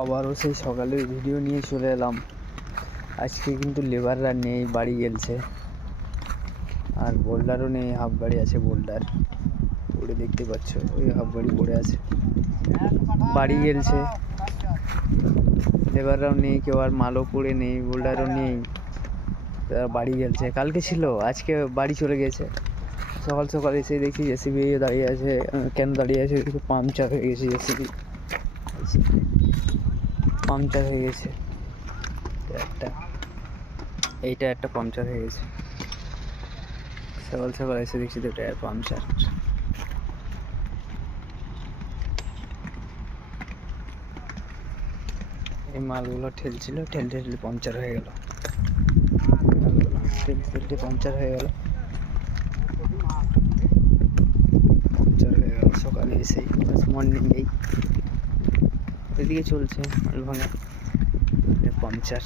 আবারও সেই সকালের ভিডিও নিয়ে চলে এলাম। আজকে কিন্তু লেবাররা নেই, বাড়ি গেলছে। আর বোল্ডারও নেই, হাফ গাড়ি আছে বোল্ডার পড়ে, দেখতে পাচ্ছ ওই হাফ গাড়ি পড়ে আছে, বাড়ি গেলছে। লেবাররাও নেই, কেউ আর মালও পড়ে নেই, বোল্ডারও নেই, তারা বাড়ি গেলছে। কালকে ছিল, আজকে বাড়ি চলে গেছে। সকাল সকাল এসে দেখি জেসিবি দাঁড়িয়ে আছে। কেন দাঁড়িয়ে আছে? কিছু পাংচার হয়ে গেছে জেসিবি, পাংচার হয়ে গেছে এইটা একটা পাংচার হয়ে গেছে। সকাল সকাল এসে দেখছি তো টায়ার পাংচার। এই মালগুলো ঠেলছিল, ঠেলতে পাংচার হয়ে গেল, ঠেলতে পাংচার হয়ে গেল, সকালে এসেই মর্নিংয়েই এদিকে চলছে মাল ভাঙা, পাংচার।